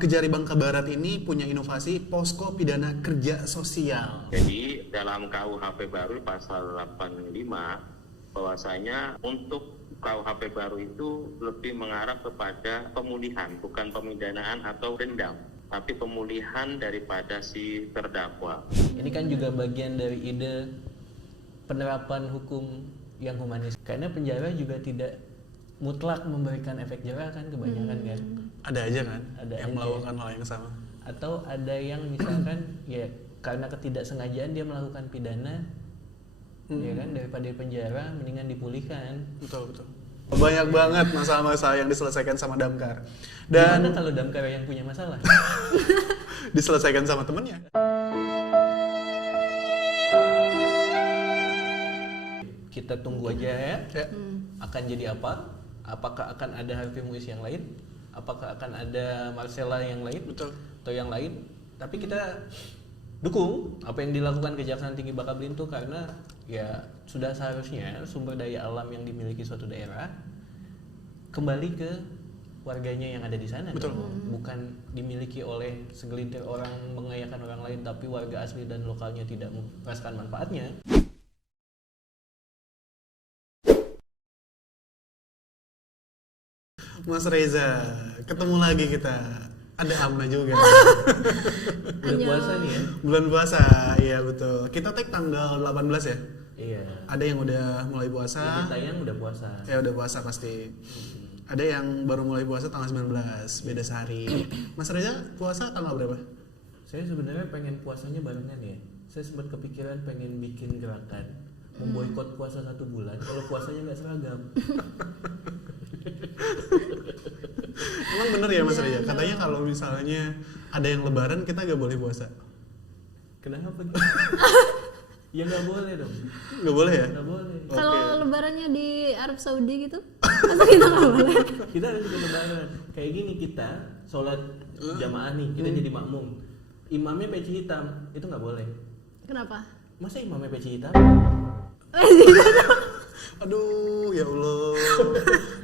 Kejari Bangka Barat ini punya inovasi posko pidana kerja sosial. Jadi dalam KUHP baru pasal 85 bahwasanya untuk KUHP baru itu lebih mengarah kepada pemulihan, bukan pemidanaan atau dendam, tapi pemulihan daripada si terdakwa. Ini kan juga bagian dari ide penerapan hukum yang humanis. Karena penjara juga tidak mutlak memberikan efek jera kan kebanyakan kan. Ada aja kan Ada yang aja. melakukan hal yang sama. Atau ada yang misalkan ya karena ketidaksengajaan dia melakukan pidana, ya kan, daripada di penjara mendingan dipulihkan. Betul. Banyak banget masalah-masalah yang diselesaikan sama Damkar. Gimana Dan kalau Damkar yang punya masalah? diselesaikan sama temennya. Kita tunggu aja ya. Ya. Akan jadi apa? Apakah akan ada Harvey Muiz yang lain? Apakah akan ada Marcella yang lain? Betul. Atau yang lain? Tapi kita dukung apa yang dilakukan Kejaksaan Tinggi Bangka Belitung karena ya sudah seharusnya sumber daya alam yang dimiliki suatu daerah kembali ke warganya yang ada di sana. Betul. Bukan dimiliki oleh segelintir orang mengayakan orang lain tapi warga asli dan lokalnya tidak merasakan manfaatnya. Mas Reza, ketemu lagi kita. Ada Amna juga. Bulan puasa nih ya. Bulan puasa, iya betul. Kita tag tanggal 18 ya. Iya. Ada yang udah mulai puasa. Ini tayang udah puasa. Ya udah puasa pasti. Ada yang baru mulai puasa tanggal 19, beda sehari. Mas Reza puasa tanggal berapa? Saya sebenarnya pengen puasanya barengan ya. Saya sempat kepikiran pengen bikin gerakan memboikot puasa 1 bulan kalau puasanya nggak seragam. Emang bener ya Mas Reza? Katanya kalau misalnya ada yang lebaran kita gak boleh puasa. Kenapa? Ya nggak boleh dong. Gak boleh ya? Nggak boleh. Kalau lebarannya di Arab Saudi gitu, masa kita nggak boleh? Kita harus ikut lebaran. Kayak gini kita sholat jamaah nih, kita jadi makmum. Imamnya peci hitam, itu nggak boleh. Kenapa? Masa imamnya peci hitam? Aduh, ya Allah.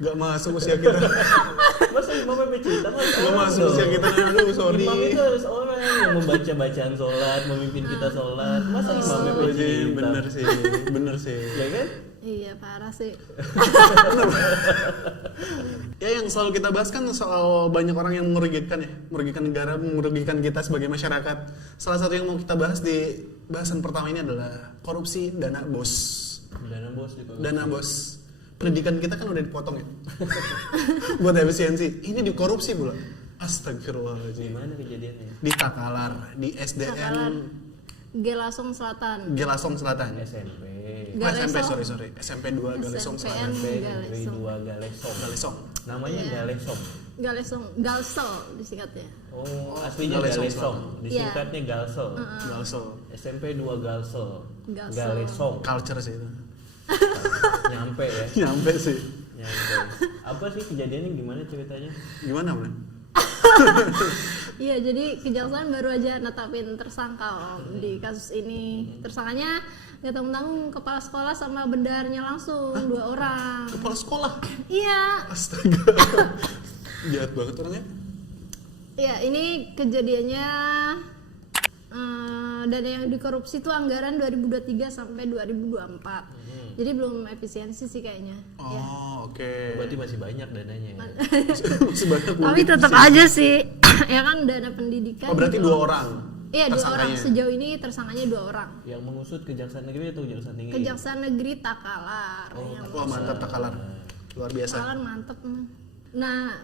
Gak masuk usia kita. Masa imamnya peci hitam? Gak masuk usia kita. Aduh, sorry. Imam itu harus orang yang membaca bacaan sholat, memimpin kita sholat. Masa imamnya peci hitam? Bener sih. Ya kan? Iya parah sih. Ya yang selalu kita bahas kan soal banyak orang yang merugikan ya, merugikan negara, merugikan kita sebagai masyarakat. Salah satu yang mau kita bahas di bahasan pertama ini adalah korupsi dana bos. Dana bos juga. Dana bos. Pendidikan kita kan udah dipotong ya. Buat efisiensi. Ini dikorupsi pula. Astagfirullahaladzim. Gimana kejadiannya? Di Takalar, di SDN Takalar. Gelasong Selatan. Gelasong Selatan. SMP. Oh, SMP, Galesong. sorry. SMP 2 Galesong SMPN. Selatan. SMP Negeri Galesong. 2 Galesong. Galesong. Namanya Iya. Galesong. Galesong, Galsel disingkatnya. Oh, aslinya Galesong Galesong. Selatan. Disingkatnya Galsel. Galsel. SMP 2 Galsel. Galsel. Galesong. Culture sih itu. Nyampe ya. Nyampe sih. Nyampe. Apa sih kejadiannya, gimana ceritanya? Gimana, Bang? Iya, jadi kejaksaan baru aja netapin tersangka Om, di kasus ini. Tersangkanya nggak tanggung-tanggung kepala sekolah sama bendaharnya langsung, 2 orang. Kepala sekolah. Iya, Astaga. Jahat banget orangnya. iya ini kejadiannya dana yang dikorupsi itu anggaran 2023 sampai 2024. Jadi belum efisiensi sih kayaknya. Ya. Oh, oke. Berarti masih banyak dananya ya. Masih banyak Tapi duit tetap sih. aja sih, ya kan dana pendidikan. Oh, berarti gitu. 2 orang. Iya, 2 orang. tersangkanya. Sejauh ini tersangkanya 2 orang. Yang mengusut Kejaksaan Negeri atau Kejaksaan Tinggi? Kejaksaan Negeri Takalar. Oh, yang Wah, mantap Takalar. Luar biasa. Takalar mantep. Nah,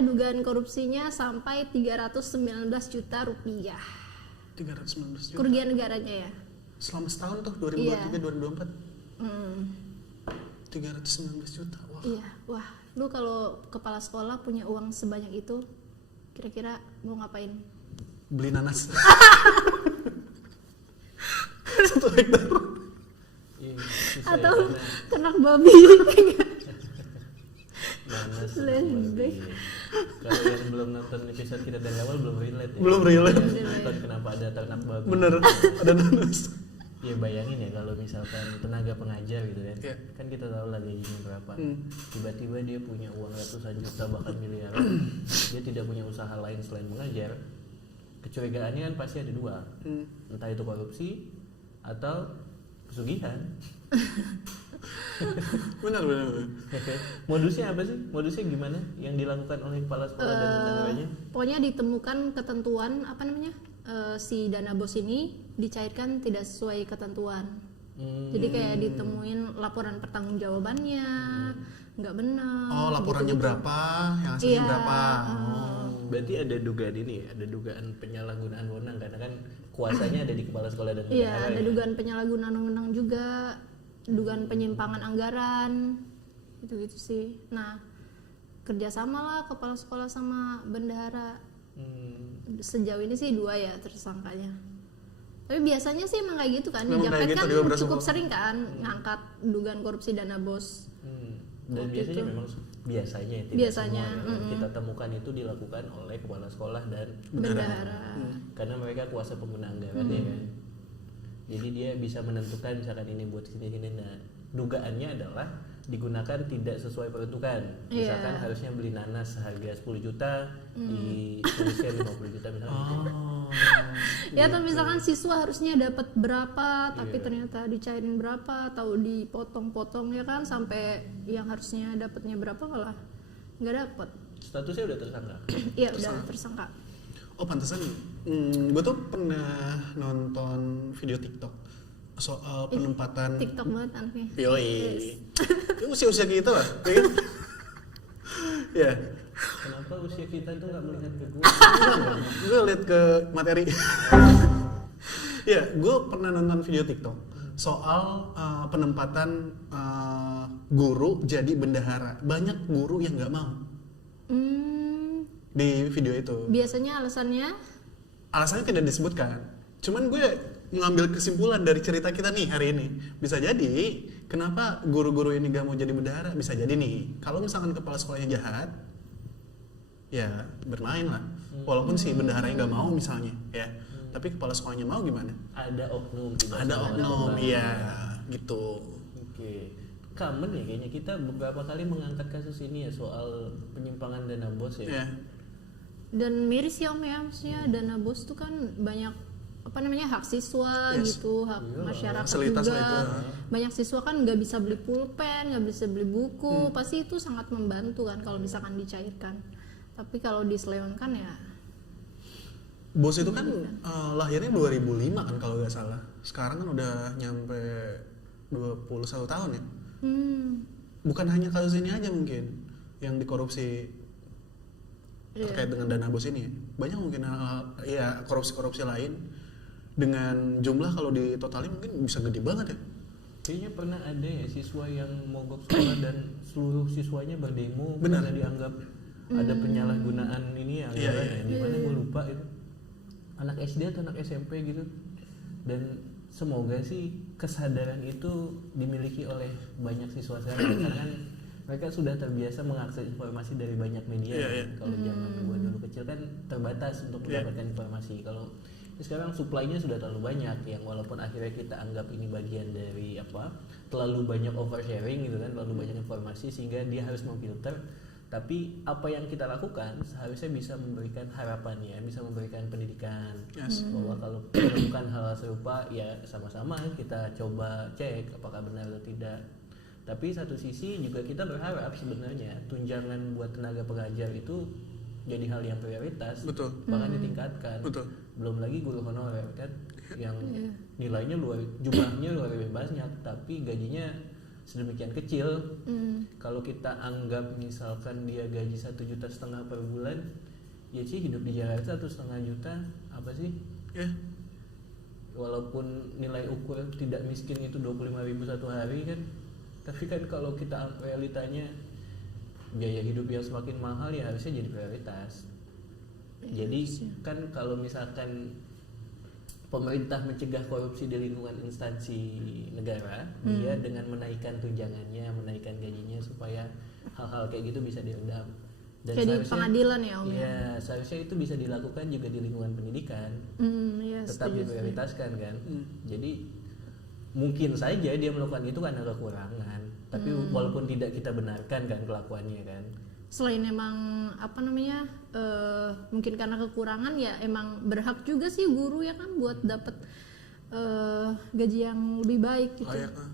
dugaan korupsinya sampai 319 juta rupiah. 319 juta. Kerugian negaranya ya. Selama setahun tuh 2023 Iya. 2024. Hmm, 319 juta. Wah. iya, wah, lu kalau kepala sekolah punya uang sebanyak itu, kira-kira mau ngapain? Beli nanas. 1 hektar. Iya, susah Atau ya, ternak babi? nanas. Flashback. Kalau yang belum nonton episode kita dari awal belum relate ya. Belum relate. Nonton kenapa ada ternak babi. Bener, ada nanas. Ya bayangin ya kalau misalkan tenaga pengajar gitu kan, Iya. kan kita tahu lah gajinya berapa. Tiba-tiba dia punya uang ratusan juta bahkan miliaran, dia tidak punya usaha lain selain mengajar. Kecurigaannya kan pasti ada dua, entah itu korupsi atau pesugihan. Benar. Modusnya apa sih? Modusnya gimana yang dilakukan oleh kepala sekolah dan tetangganya? Pokoknya ditemukan ketentuan apa namanya, si dana bos ini dicairkan tidak sesuai ketentuan. Jadi kayak ditemuin laporan pertanggungjawabannya nggak benar. Oh, laporannya gitu-gitu. berapa, yang aslinya Iya, berapa? Oh. Berarti ada dugaan ini, ada dugaan penyalahgunaan wewenang karena kan kuasanya ada di kepala sekolah dan Iya, bendahara ada ya? dugaan penyalahgunaan wewenang juga, dugaan penyimpangan anggaran, gitu-gitu sih. Nah, kerjasama lah kepala sekolah sama bendahara. Sejauh ini sih 2 ya tersangkanya. Tapi biasanya sih emang kayak gitu kan, Memang di kayak Japet gitu kan di beberapa cukup sekolah. sering kan ngangkat dugaan korupsi dana bos. Dan Waktu biasanya itu. memang biasanya ya, tidak Biasanya, semua yang kita temukan itu dilakukan oleh kepala sekolah dan Bendahara. karena mereka kuasa pengguna anggaran ya kan. Jadi dia bisa menentukan misalkan ini buat sini. Nah, dugaannya adalah digunakan tidak sesuai peruntukan. Misalkan Iya. harusnya beli nanas seharga 10 juta di tulisnya 50 juta misalnya. Oh. Ya atau misalkan siswa harusnya dapat berapa, tapi Iya. ternyata dicairin berapa, atau dipotong-potong ya kan, sampai yang harusnya dapatnya berapa malah nggak dapat. Statusnya udah tersangka. Iya udah tersangka. Oh, pantesan. Gue tuh pernah nonton video TikTok soal penempatan. TikTok banget anaknya. Yoi. Itu usia-usia kita lah, ya kan? Ya. Kenapa usia kita itu nggak melihat ke gue? Gue liat ke materi. Ya, gue pernah nonton video TikTok soal penempatan guru jadi bendahara. Banyak guru yang nggak mau di video itu. Biasanya alasannya Alasannya tidak disebutkan. Cuman gue mengambil kesimpulan dari cerita kita nih hari ini. Bisa jadi kenapa guru-guru ini gak mau jadi bendahara? Bisa jadi nih, kalau misalkan kepala sekolahnya jahat, ya bermain lah. Walaupun si bendaharanya gak mau misalnya, ya. Tapi kepala sekolahnya mau gimana? Ada oknum. tidak Ada semua oknum, orang. iya, gitu. Oke, common ya kayaknya kita beberapa kali mengangkat kasus ini ya soal penyimpangan dana bos ya. Ya, dan miris ya om ya, maksudnya dana bos tuh kan banyak apa namanya hak siswa Yes. gitu, hak Iya, masyarakat fasilitas juga. lah itu. Banyak siswa kan nggak bisa beli pulpen, nggak bisa beli buku, pasti itu sangat membantu kan kalau misalkan dicairkan. Tapi kalau diselewengkan ya bos itu kan lahirnya 2005 kan kalau nggak salah. Sekarang kan udah nyampe 21 tahun ya. Bukan hanya kasus ini aja mungkin yang dikorupsi terkait dengan dana bos ini. Banyak mungkin ya korupsi-korupsi lain dengan jumlah kalau ditotalin mungkin bisa gede banget ya. Kayaknya pernah ada ya siswa yang mogok sekolah dan seluruh siswanya berdemo Benar. karena dianggap ada penyalahgunaan ini ya, Iya, anggaran iya. ya. Di mana gue lupa itu. Anak SD atau anak SMP gitu. Dan semoga sih kesadaran itu dimiliki oleh banyak siswa sekarang karena kan mereka sudah terbiasa mengakses informasi dari banyak media. Iya, iya. Kalau zaman gua dulu kecil kan terbatas untuk Iya. mendapatkan informasi. Kalau sekarang supply-nya sudah terlalu banyak yang walaupun akhirnya kita anggap ini bagian dari apa? Terlalu banyak oversharing gitu kan, terlalu banyak informasi sehingga dia harus memfilter. Tapi apa yang kita lakukan seharusnya bisa memberikan harapan ya, bisa memberikan pendidikan. Yes. Bahwa kalau menemukan hal serupa ya sama-sama kita coba cek apakah benar atau tidak. Tapi satu sisi juga kita berharap sebenarnya tunjangan buat tenaga pengajar itu jadi hal yang prioritas, Betul. bahkan ditingkatkan. Betul. Belum lagi guru honorer kan yang nilainya jumlahnya luar biasa banyak, tapi gajinya sedemikian kecil. Kalau kita anggap misalkan dia gaji 1,5 juta per bulan, ya sih hidup di Jakarta 1,5 juta apa sih? Ya. Walaupun nilai ukur tidak miskin itu 25.000 satu hari kan, tapi kan kalau kita realitanya biaya hidup yang semakin mahal ya harusnya jadi prioritas. Jadi kan kalau misalkan pemerintah mencegah korupsi di lingkungan instansi negara, dia dengan menaikkan tunjangannya, menaikkan gajinya supaya hal-hal kayak gitu bisa diredam. Dan kayak di seharusnya- pengadilan ya om ya. Iya, seharusnya itu bisa dilakukan juga di lingkungan pendidikan. Iya, Tetap setuju, setuju. diprioritaskan kan. Jadi mungkin saja dia melakukan itu karena kekurangan, tapi walaupun tidak kita benarkan kan kelakuannya kan. Selain emang mungkin karena kekurangan, ya emang berhak juga sih guru ya kan buat dapet gaji yang lebih baik gitu. Layak kan?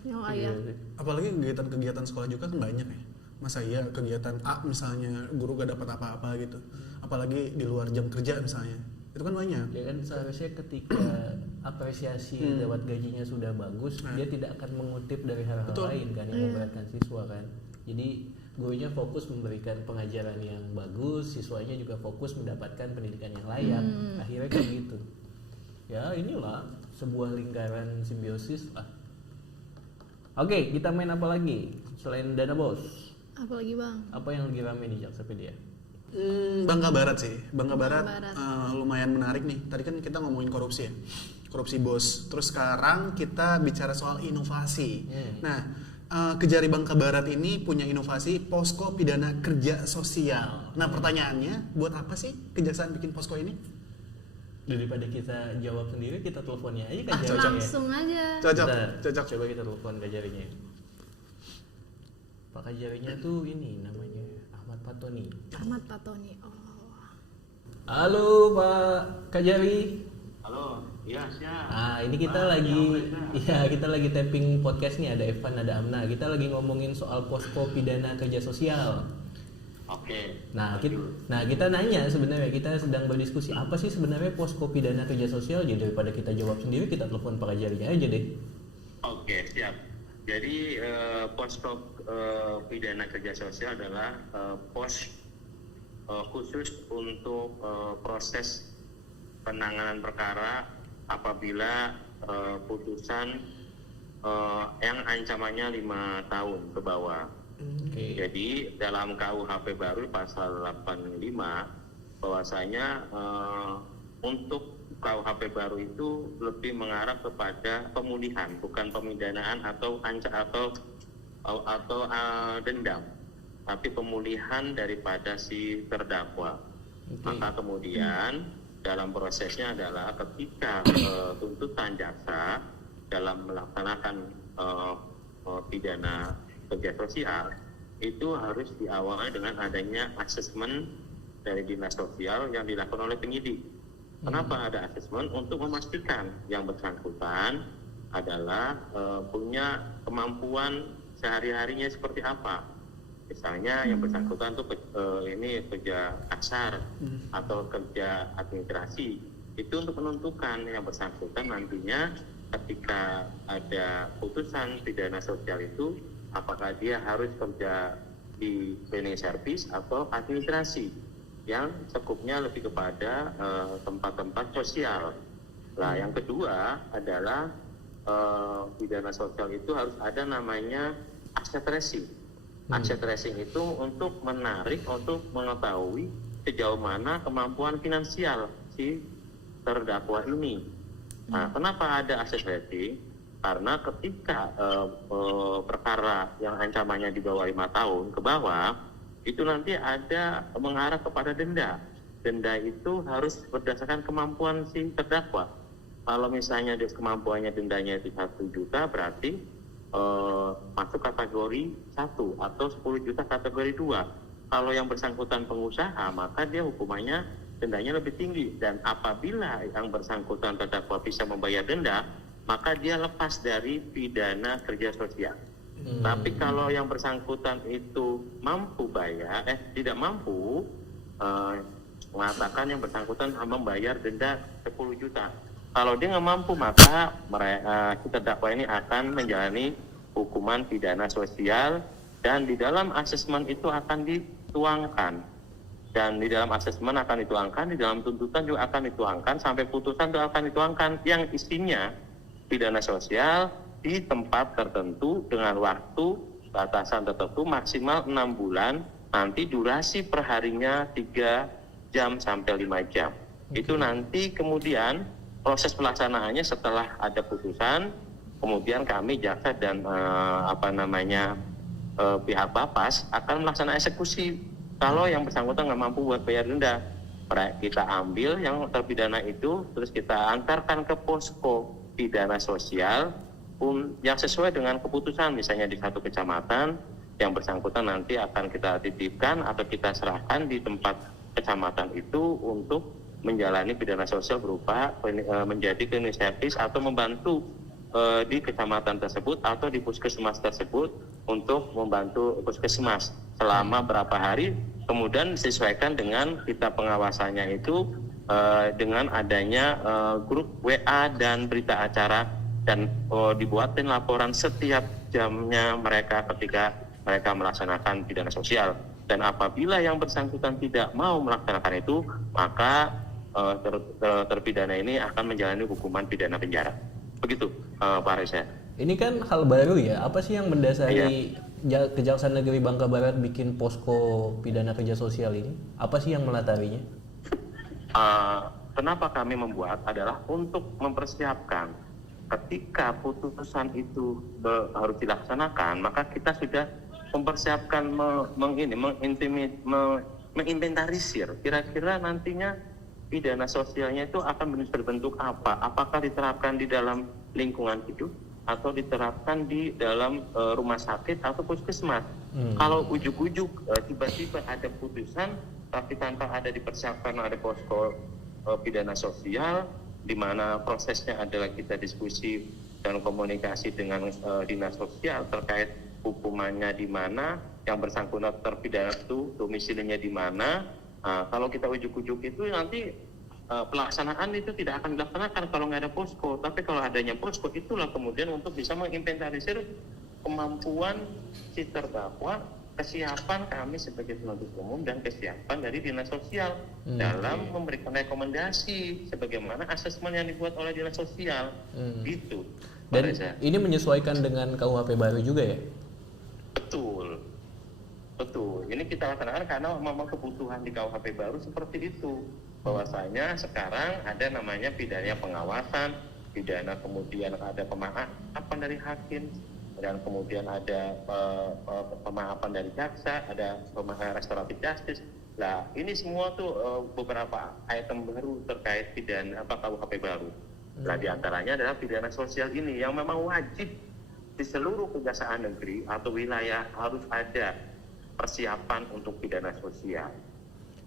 Yang layak. Apalagi kegiatan-kegiatan sekolah juga kan banyak ya. Masa iya kegiatan A misalnya guru gak dapat apa-apa gitu, apalagi di luar jam kerja misalnya, itu kan banyak. Ya kan seharusnya ketika apresiasi lewat gajinya sudah bagus, dia tidak akan mengutip dari hal-hal lain kan yang memberatkan siswa kan. Jadi gurunya fokus memberikan pengajaran yang bagus, siswanya juga fokus mendapatkan pendidikan yang layak. Akhirnya kayak gitu. Ya inilah sebuah lingkaran simbiosis lah. Oke, kita main apa lagi selain Dana Bos? Apalagi bang? Apa yang lagi rame di Jaksapedia? Bangka Barat sih, Bangka Barat, Barat. lumayan menarik nih. Tadi kan kita ngomongin korupsi ya, korupsi bos. Terus sekarang kita bicara soal inovasi. Nah, Kejari Bangka Barat ini punya inovasi posko pidana kerja sosial. Nah, pertanyaannya, buat apa sih Kejaksaan bikin posko ini? Daripada kita jawab sendiri, kita teleponnya aja kan cocok. Langsung aja. Cocok. Coba kita telepon Kajarinya. Pak Kajarinya tuh ini namanya Ahmad Patoni. Ahmad Patoni. Oh. Halo Pak Kajari. Halo, iya siap. Ini kita kita lagi tapping podcast nih, ada Evan, ada Amna. Kita lagi ngomongin soal posko pidana kerja sosial. Oke. Nah, kita nanya sebenarnya, kita sedang berdiskusi apa sih sebenarnya posko pidana kerja sosial. Jadi daripada kita jawab sendiri, kita telepon Pak Kajarinya aja deh. Oke, siap. Jadi posko pidana kerja sosial adalah pos khusus untuk proses penanganan perkara apabila putusan yang ancamannya 5 tahun ke bawah. Jadi dalam KUHP baru pasal 85 bahwasanya untuk KUHP baru itu lebih mengarah kepada pemulihan, bukan pemidanaan atau dendam, tapi pemulihan daripada si terdakwa. Maka kemudian dalam prosesnya adalah ketika tuntutan jaksa dalam melaksanakan pidana kerja sosial itu harus diawali dengan adanya asesmen dari dinas sosial yang dilakukan oleh penyidik. Kenapa ada asesmen? Untuk memastikan yang bersangkutan adalah punya kemampuan sehari-harinya seperti apa. Misalnya yang bersangkutan itu ini kerja kasar atau kerja administrasi. Itu untuk menentukan yang bersangkutan nantinya ketika ada putusan pidana sosial itu apakah dia harus kerja di cleaning service atau administrasi yang sekupnya lebih kepada tempat-tempat sosial. Nah, yang kedua adalah pidana sosial itu harus ada namanya aset tracing. Aset tracing itu untuk menarik, untuk mengetahui sejauh mana kemampuan finansial si terdakwa ini. Nah, kenapa ada aset tracing? Karena ketika perkara yang ancamannya di bawah 5 tahun ke bawah, itu nanti ada mengarah kepada denda. Denda itu harus berdasarkan kemampuan si terdakwa. Kalau misalnya kemampuannya dendanya itu 1 juta, berarti masuk kategori 1 atau 10 juta kategori 2. Kalau yang bersangkutan pengusaha, maka dia hukumannya dendanya lebih tinggi. Dan apabila yang bersangkutan terdakwa bisa membayar denda, maka dia lepas dari pidana kerja sosial. Tapi kalau yang bersangkutan itu mampu bayar, tidak mampu, mengatakan yang bersangkutan membayar denda 10 juta. Kalau dia nggak mampu, maka terdakwa ini akan menjalani hukuman pidana sosial, dan di dalam asesmen itu akan dituangkan. Dan di dalam asesmen akan dituangkan, di dalam tuntutan juga akan dituangkan, sampai putusan itu akan dituangkan yang isinya pidana sosial di tempat tertentu dengan waktu batasan tertentu maksimal 6 bulan, nanti durasi perharinya 3 jam sampai 5 jam. Itu nanti kemudian proses pelaksanaannya setelah ada putusan, kemudian kami jaksa dan pihak Bapas akan melaksanakan eksekusi. Kalau yang bersangkutan nggak mampu buat bayar denda, kita ambil yang terpidana itu, terus kita antarkan ke posko. pidana sosial yang sesuai dengan keputusan, misalnya di satu kecamatan yang bersangkutan nanti akan kita titipkan atau kita serahkan di tempat kecamatan itu untuk menjalani pidana sosial berupa menjadi cleaning service atau membantu di kecamatan tersebut atau di puskesmas tersebut untuk membantu puskesmas selama berapa hari, kemudian disesuaikan dengan kita pengawasannya itu dengan adanya grup WA dan berita acara, dan dibuatin laporan setiap jamnya mereka ketika mereka melaksanakan pidana sosial. Dan apabila yang bersangkutan tidak mau melaksanakan itu, maka terpidana ini akan menjalani hukuman pidana penjara. Begitu, Pak Reza. Ini kan hal baru ya. Apa sih yang mendasari Kejaksaan Negeri Bangka Barat bikin posko pidana kerja sosial ini? Apa sih yang melatarinya? Kenapa kami membuat adalah untuk mempersiapkan ketika putusan itu harus dilaksanakan, maka kita sudah mempersiapkan menginventarisir kira-kira nantinya pidana sosialnya itu akan berbentuk apa, apakah diterapkan di dalam lingkungan hidup atau diterapkan di dalam rumah sakit atau puskesmas. Kalau ujuk-ujuk tiba-tiba ada putusan tapi tanpa ada dipersiapkan ada posko pidana sosial, di mana prosesnya adalah kita diskusi dan komunikasi dengan dinas sosial terkait hukumannya di mana, yang bersangkutan terpidana itu domisilinya di mana. Kalau kita ujuk-ujuk itu nanti pelaksanaan itu tidak akan dilaksanakan kalau nggak ada posko. Tapi kalau adanya posko, itulah kemudian untuk bisa menginventarisir kemampuan si terdakwa, kesiapan kami sebagai penuntut umum dan kesiapan dari dinas sosial dalam memberikan rekomendasi sebagaimana asesmen yang dibuat oleh dinas sosial. Gitu. Dan ini menyesuaikan dengan KUHP baru juga ya? Betul. Ini kita laksanakan karena memang kebutuhan di KUHP baru seperti itu. Bahwasanya sekarang ada namanya pidana pengawasan, pidana kemudian ada pemaafan dari hakim, dan kemudian ada pemaafan dari jaksa, ada restoratif justice. Nah, ini semua tuh beberapa item baru terkait pidana KUHP baru. Nah, diantaranya adalah pidana sosial ini yang memang wajib di seluruh kejaksaan negeri atau wilayah harus ada persiapan untuk pidana sosial.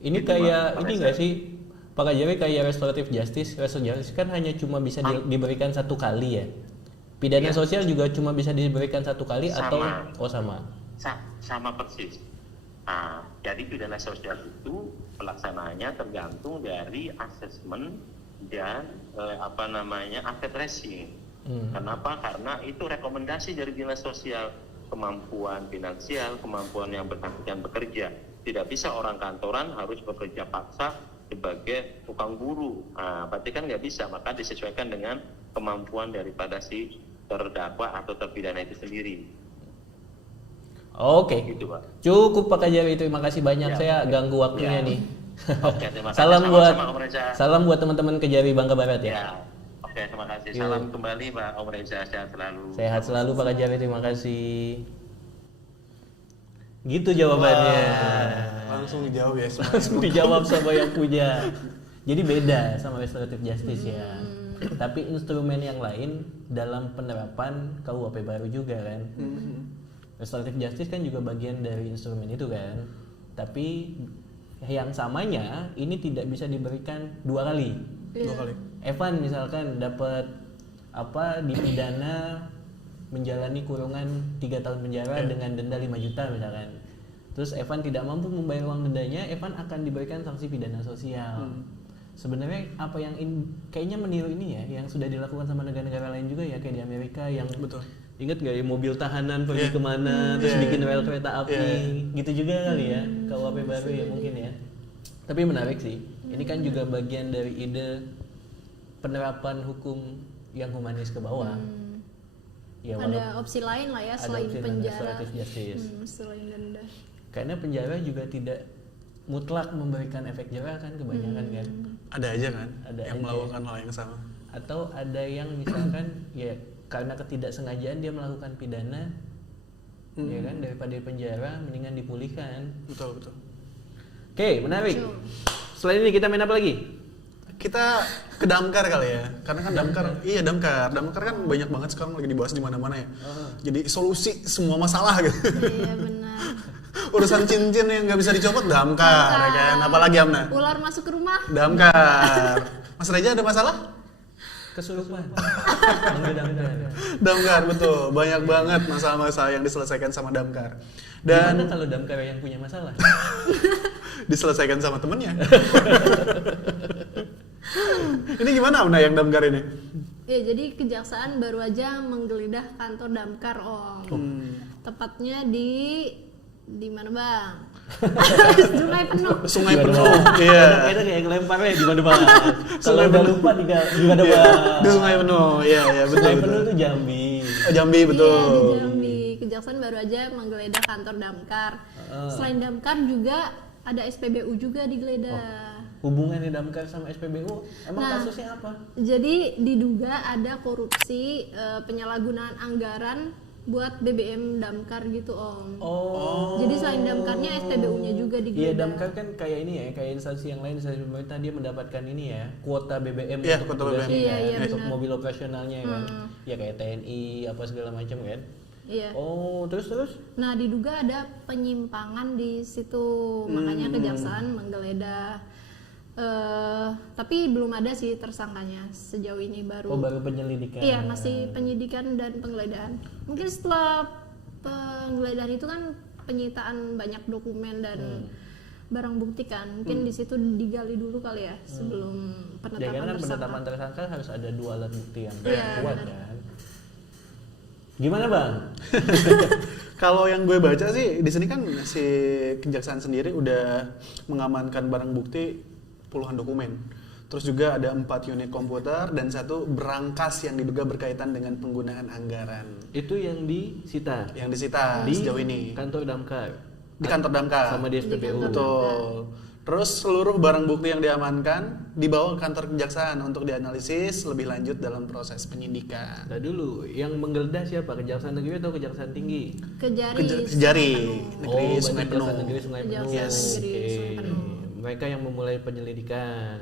Ini itu kayak ini nggak sih, Pak Kajari, kayak restoratif justice? Restoratif justice kan hanya cuma bisa diberikan satu kali ya. Pidana sosial juga cuma bisa diberikan satu kali sama. Atau Sama persis. Nah, jadi pidana sosial itu pelaksanaannya tergantung dari asesmen dan aset tracing. Kenapa? Karena itu rekomendasi dari dinas sosial, kemampuan finansial, kemampuan yang bersangkutan bekerja. Tidak bisa orang kantoran harus bekerja paksa sebagai tukang buruh. Nah, berarti kan nggak bisa, maka disesuaikan dengan kemampuan daripada si terdakwa atau terpidana itu sendiri. Oke. Gitu, Pak. Cukup Pak Kajari, terima kasih banyak. Saya ganggu waktunya nih. Oke, terima kasih. Salam buat teman-teman Kejari Bangka Barat ya. Oke, terima kasih. Salam kembali Pak Om Reza, sehat selalu. Sehat selalu Pak Kajari, terima kasih. Gitu jawabannya. Langsung dijawab ya. Langsung dijawab sama yang punya. Jadi beda sama restoratif justice ya. Tapi instrumen yang lain dalam penerapan KUHP baru juga kan. Restoratif justice kan juga bagian dari instrumen itu kan. Tapi yang samanya ini tidak bisa diberikan dua kali. Evan misalkan dapat dipidana menjalani kurungan 3 tahun penjara dengan denda 5 juta misalkan. Terus Evan tidak mampu membayar uang dendanya, Evan akan diberikan sanksi pidana sosial. Sebenarnya apa yang kayaknya meniru ini ya, yang sudah dilakukan sama negara-negara lain juga ya, kayak di Amerika yang ingat gak ya, mobil tahanan pergi kemana terus bikin rel kereta api gitu juga kali ya, KUHP baru ya mungkin ya. Tapi menarik sih, ini kan juga bagian dari ide penerapan hukum yang humanis ke bawah. Ya, ada opsi lain lah ya selain penjara, selain denda. Karena penjara juga tidak mutlak memberikan efek jerah kan, kebanyakan kan. Ada aja kan ada yang melakukan hal yang sama. Atau ada yang misalkan ya karena ketidaksengajaan dia melakukan pidana, ya kan, daripada di penjara mendingan dipulihkan. Betul. Oke, menarik. Selain ini kita main apa lagi? kita ke damkar kali ya, karena kan damkar kan banyak banget sekarang lagi dibahas di mana-mana ya. Jadi solusi semua masalah gitu. Iya benar. Urusan cincin yang nggak bisa dicopot damkar, ya kan? Apalagi Amna? Ular masuk ke rumah. Damkar. Mas Reja ada masalah? Kesurupan. Damkar betul, banyak banget masalah-masalah yang diselesaikan sama damkar. Dan gimana kalau damkar yang punya masalah? diselesaikan sama temennya. Ini gimana Amna yang damkar ini? Ya, jadi kejaksaan baru aja menggeledah kantor damkar Om. Tepatnya di mana Bang? Sungai Penuh. Sungai Penuh. Iya. Itu kayak ngelemparnya di mana Bang? Kalau udah lupa di mana Bang? Di Sungai Penuh. Iya, betul. Sungai betul. Penuh itu Jambi. Oh, Jambi betul. Iya, di Jambi. Kejaksaan baru aja menggeledah kantor damkar. Selain damkar juga ada SPBU juga digeledah. Hubungannya damkar sama SPBU emang Nah, kasusnya apa? Jadi diduga ada korupsi penyalahgunaan anggaran buat BBM damkar gitu Om. Oh. Jadi selain damkarnya SPBU-nya juga Iya, digeledah. damkar kan kayak ini ya, kayak instansi yang lain, instansi pemerintah dia mendapatkan ini ya, kuota BBM Iya, untuk kuota petugasnya BBM. Iya, iya, untuk benar. mobil operasionalnya kan. Ya kayak TNI apa segala macam kan. Iya. Oh, terus. Nah, diduga ada penyimpangan di situ, makanya kejaksaan menggeledah. Tapi belum ada sih tersangkanya sejauh ini baru. Oh, baru penyelidikan. Iya, masih penyidikan dan penggeledahan. Mungkin setelah penggeledahan itu kan penyitaan banyak dokumen dan barang bukti kan. Mungkin di situ digali dulu kali ya sebelum Ya penetapan kan tersangka. penetapan tersangka harus ada 2 alat bukti yang Iya, kuat benar. kan. Gimana Bang? Kalau yang gue baca sih di sini kan si kejaksaan sendiri udah mengamankan barang bukti puluhan dokumen. Terus juga ada 4 unit komputer dan 1 berangkas yang diduga berkaitan dengan penggunaan anggaran. Itu yang disita Yang disita di sejauh ini kantor damkar. di kantor damkar. Sama di SPBU. Betul. Terus seluruh barang bukti yang diamankan dibawa ke kantor kejaksaan untuk dianalisis lebih lanjut dalam proses penyidikan. Nah dulu, yang menggeledah siapa? Kejaksaan Negeri atau Kejaksaan Tinggi? Kejari. Kejari Negeri Oh, Sungai Kejaksaan Penuh. Negeri Sungai Penuh. Kejaksaan Negeri Oke. Sungai Penuh. Mereka yang memulai penyelidikan.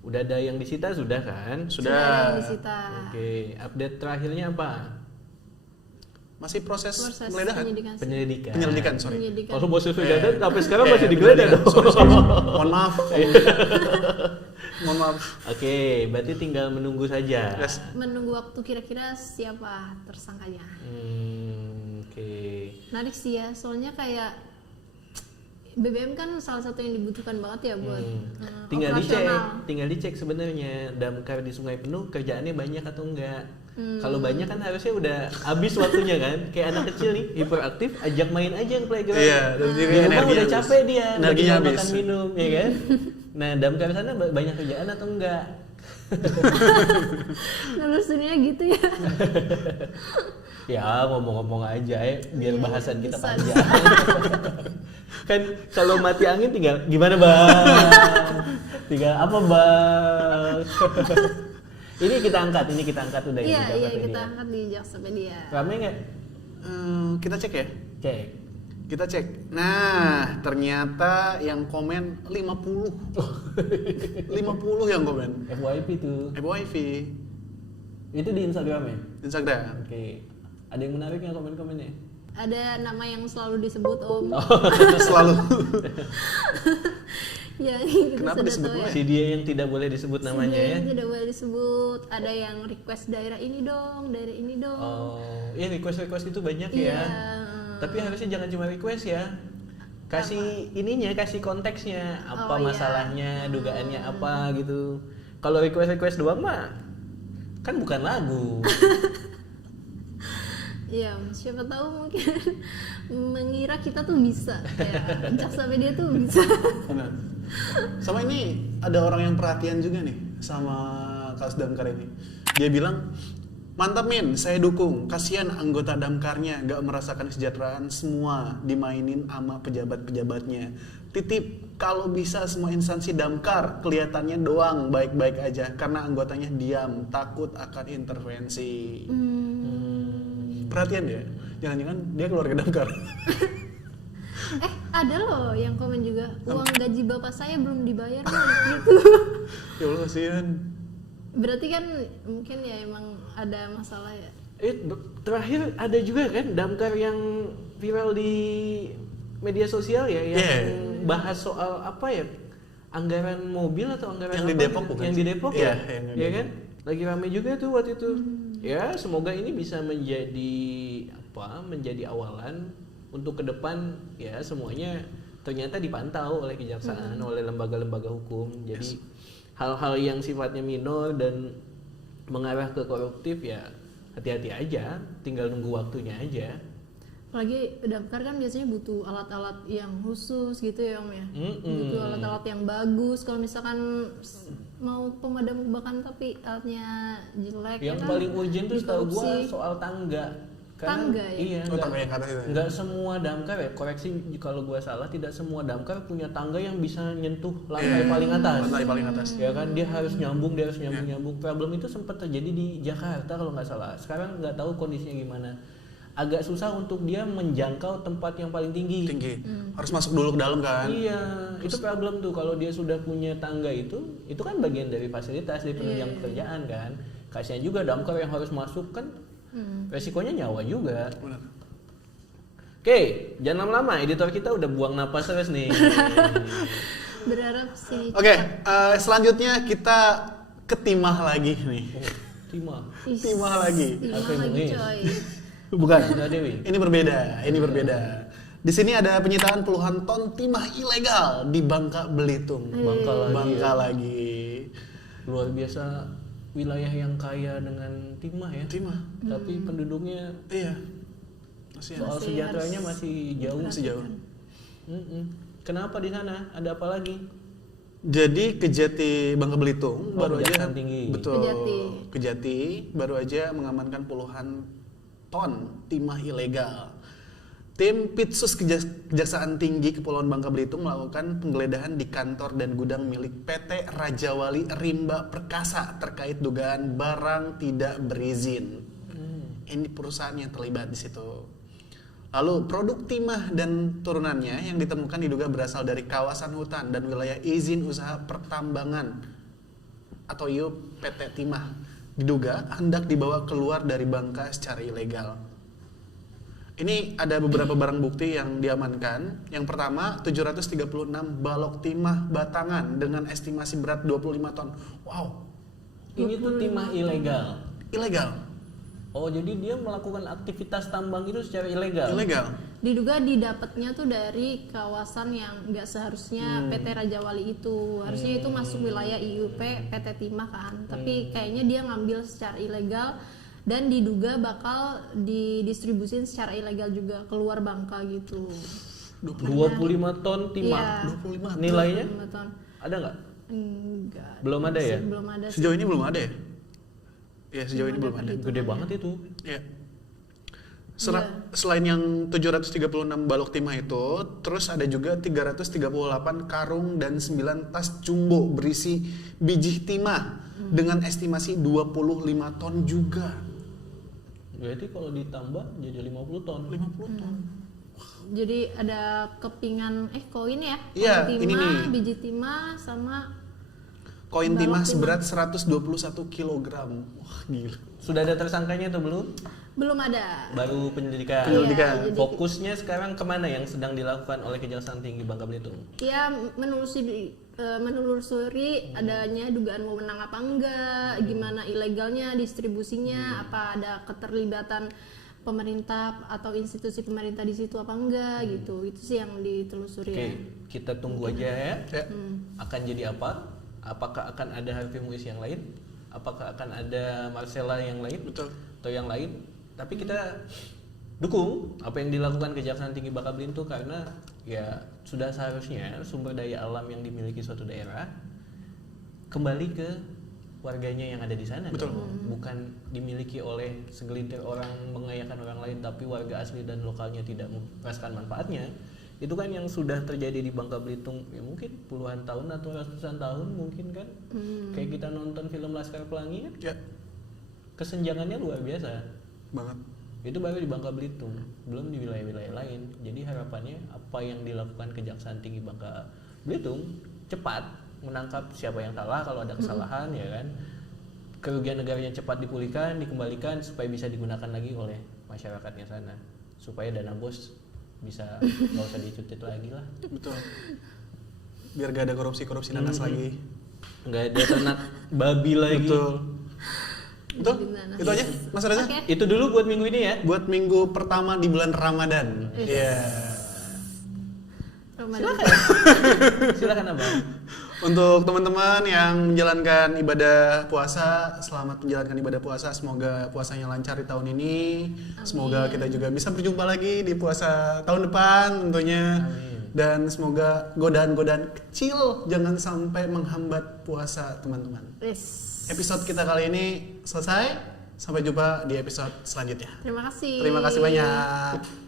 Udah ada yang disita sudah kan? Sudah. Yang disita. Oke, update terakhirnya apa? Masih proses Proses penggeledahan. Penyelidikan. Sorry. Penyidikan. Kalau proses penggeledahan sampai sekarang masih digeledah dong. Sorry. Mohon maaf. Mohon maaf. Oke, berarti tinggal menunggu saja. Yes. Menunggu waktu kira-kira siapa tersangkanya. Oke. Menarik sih ya, soalnya kayak BBM kan salah satu yang dibutuhkan banget ya buat operasional. Tinggal dicek sebenarnya damkar di Sungai Penuh kerjaannya banyak atau enggak. Kalau banyak kan harusnya udah habis waktunya kan. Kayak anak kecil nih hiperaktif, ajak main aja yang playground. Iya, dan juga Di rumah energi udah habis. capek dia, Energinya tinggal habis. makan minum, ya kan? Nah, damkar sana banyak kerjaan atau enggak? Nelusurnya gitu ya. Ya ngomong-ngomong aja ya, biar Iya, bahasan kita bisa. panjang. Kan kalau mati angin tinggal gimana Bang? Tinggal apa Bang? Ini kita angkat udah Iya, ya. iya kita angkat di Jaksapedia. Rame nggak? Kita cek ya. Cek. Kita cek. Nah, ternyata yang komen 50. 50 yang komen. FYP tuh. FYP Itu di Instagram ya? Instagram. Oke. Ada yang menarik nggak komen-komennya? Ada nama yang selalu disebut Om. Selalu. Ya, kita Kenapa sudah disebut tahu ya. Si dia yang tidak boleh disebut namanya Dia ya? yang tidak boleh disebut. Ada yang request daerah ini dong, daerah ini dong. Oh, ya request itu banyak Iya. ya. Tapi harusnya jangan cuma request ya. Kasih ininya, kasih konteksnya, apa Oh, iya. masalahnya, dugaannya apa gitu. Kalau request doang mah kan bukan lagu. Iya, siapa tahu mungkin mengira kita tuh bisa. Ya, Jaksapedia tuh bisa. Benar. Sama ini ada orang yang perhatian juga nih sama kasus damkar ini. Dia bilang, mantap Min, saya dukung. Kasihan anggota damkarnya gak merasakan kesejahteraan, semua dimainin sama pejabat-pejabatnya. Titip, kalau bisa semua instansi damkar kelihatannya doang baik-baik aja karena anggotanya diam, takut akan intervensi. Perhatian dia, jangan-jangan dia keluarga damkar. Ada loh yang komen juga, uang gaji bapak saya belum dibayar loh, gitu. Ya Allah kasihan. Berarti kan mungkin ya emang ada masalah ya. Terakhir ada juga kan damkar yang viral di media sosial ya yang bahas soal apa ya, anggaran mobil atau anggaran yang apa di Depok gitu? Bukan Yang sih? di Depok Iya, ya, yang di ya Depok. kan lagi rame juga tuh waktu itu. Ya semoga ini bisa menjadi awalan untuk ke depan ya, semuanya ternyata dipantau oleh kejaksaan, oleh lembaga-lembaga hukum. Jadi hal-hal yang sifatnya minor dan mengarah ke koruptif ya hati-hati aja, tinggal nunggu waktunya aja. Apalagi damkar kan biasanya butuh alat-alat yang khusus gitu ya Om ya. Butuh alat-alat yang bagus. Kalau misalkan mau pemadam kebakaran tapi alatnya jelek Yang ya kan, paling urgent tuh setahu gua dikorupsi. soal tangga. Tangga ya? Iya, Oh, tangga yang ke atas itu ya? nggak semua damkar ya, koreksi kalau gua salah, tidak semua damkar punya tangga yang bisa nyentuh lantai paling atas. Lantai paling atas. Ya kan, dia harus nyambung. Problem itu sempat terjadi di Jakarta kalau nggak salah. Sekarang nggak tahu kondisinya gimana. Agak susah untuk dia menjangkau tempat yang paling tinggi. Harus masuk dulu ke dalam kan. Iya, itu problem tuh kalau dia sudah punya tangga itu kan bagian dari fasilitas dari penunjang pekerjaan kan. Kasihan juga damkar yang harus masuk kan, resikonya nyawa juga. Benar. Oke, jangan lama-lama, editor kita udah buang napas terus nih. Berharap sih. Oke, selanjutnya kita ke timah lagi nih. Timah. Timah lagi. Timah Apa lagi ini? coy. Bukan. Udah Dewi. Ini berbeda. Di sini ada penyitaan puluhan ton timah ilegal di Bangka Belitung. Bangka lagi. Luar biasa, wilayah yang kaya dengan timah ya. Timah. Tapi penduduknya Iya. Kasihan. soal sejahteranya masih jauh. Masih jauh. Kenapa di sana? Ada apa lagi? Jadi Kejati Bangka Belitung baru aja Kejaksaan Tinggi. betul. Kejati. Kejati baru aja mengamankan puluhan ton timah ilegal. Tim Pitsus Kejaksaan Tinggi Kepulauan Bangka Belitung melakukan penggeledahan di kantor dan gudang milik PT Raja Wali Rimba Perkasa terkait dugaan barang tidak berizin. Ini perusahaan yang terlibat di situ. Lalu produk timah dan turunannya yang ditemukan diduga berasal dari kawasan hutan dan wilayah izin usaha pertambangan atau IUP PT Timah. Diduga hendak dibawa keluar dari Bangka secara ilegal. Ini ada beberapa barang bukti yang diamankan. Yang pertama, 736 balok timah batangan dengan estimasi berat 25 ton. Wow, Ini tuh timah ilegal. ilegal. Oh, jadi dia melakukan aktivitas tambang itu secara ilegal. Ilegal. Diduga didapatnya tuh dari kawasan yang nggak seharusnya PT Raja Wali itu. Harusnya itu masuk wilayah IUP PT Timah kan. Tapi kayaknya dia ngambil secara ilegal dan diduga bakal didistribusin secara ilegal juga keluar Bangka gitu. 25 ton timah. Iya. 25 ton. Nilainya 5 ton. ada nggak? Enggak. Belum ada ya? Belum ada sih. Sejauh ini belum ada ya? Ya, sejauh ini belum ada. Gede banget itu. Ya. Selain yang 736 balok timah itu, terus ada juga 338 karung dan 9 tas jumbo berisi biji timah dengan estimasi 25 ton juga. Berarti kalau ditambah jadi 50 ton. 50 ton. Jadi ada kepingan koin ya? Iya, Koin ini timah, nih. biji timah sama Koin balok timah timah. seberat 121 kg. Wah, gila. Sudah ada tersangkanya atau belum? belum ada. Baru penyelidikan. Penyelidikan. Iya, jadi Fokusnya sekarang kemana yang sedang dilakukan oleh Kejaksaan Tinggi Bangka Belitung? ya menelusuri adanya dugaan wewenang apa enggak, gimana ilegalnya distribusinya, apa ada keterlibatan pemerintah atau institusi pemerintah di situ apa enggak gitu. Itu sih yang ditelusuri Oke, ya. kita tunggu aja ya. Ya. Akan jadi apa? Apakah akan ada Harvey Muiz yang lain? Apakah akan ada Marcella yang lain? Betul. Atau yang lain? Tapi kita dukung apa yang dilakukan Kejaksaan Tinggi Bangka Belitung karena ya sudah seharusnya sumber daya alam yang dimiliki suatu daerah kembali ke warganya yang ada di sana. Betul. Bukan dimiliki oleh segelintir orang mengayakan orang lain tapi warga asli dan lokalnya tidak merasakan manfaatnya. Itu kan yang sudah terjadi di Bangka Belitung ya mungkin puluhan tahun atau ratusan tahun mungkin kan. Kayak kita nonton film Laskar Pelangi kan, Ya, kesenjangannya luar biasa. banget. Itu baru di Bangka Belitung, belum di wilayah-wilayah lain. Jadi harapannya apa yang dilakukan Kejaksaan Tinggi Bangka Belitung cepat menangkap siapa yang salah kalau ada kesalahan, ya kan. Kerugian negaranya cepat dipulihkan, dikembalikan supaya bisa digunakan lagi oleh masyarakatnya sana. Supaya dana bos bisa nggak usah dicutit lagi lah. Betul. Biar gak ada korupsi nanas lagi. Nggak ada ternak babi lagi. Betul. Betul? Itu aja Mas Reza? Oke. Itu dulu buat minggu ini ya. Buat minggu pertama di bulan Ramadan. Iya. Ramadan. Silakan Abang. Untuk teman-teman yang menjalankan ibadah puasa, selamat menjalankan ibadah puasa. Semoga puasanya lancar di tahun ini. Amin. Semoga kita juga bisa berjumpa lagi di puasa tahun depan tentunya. Amin. Dan semoga godaan-godaan kecil jangan sampai menghambat puasa teman-teman. Yes. Episode kita kali ini selesai. Sampai jumpa di episode selanjutnya. Terima kasih. Terima kasih banyak.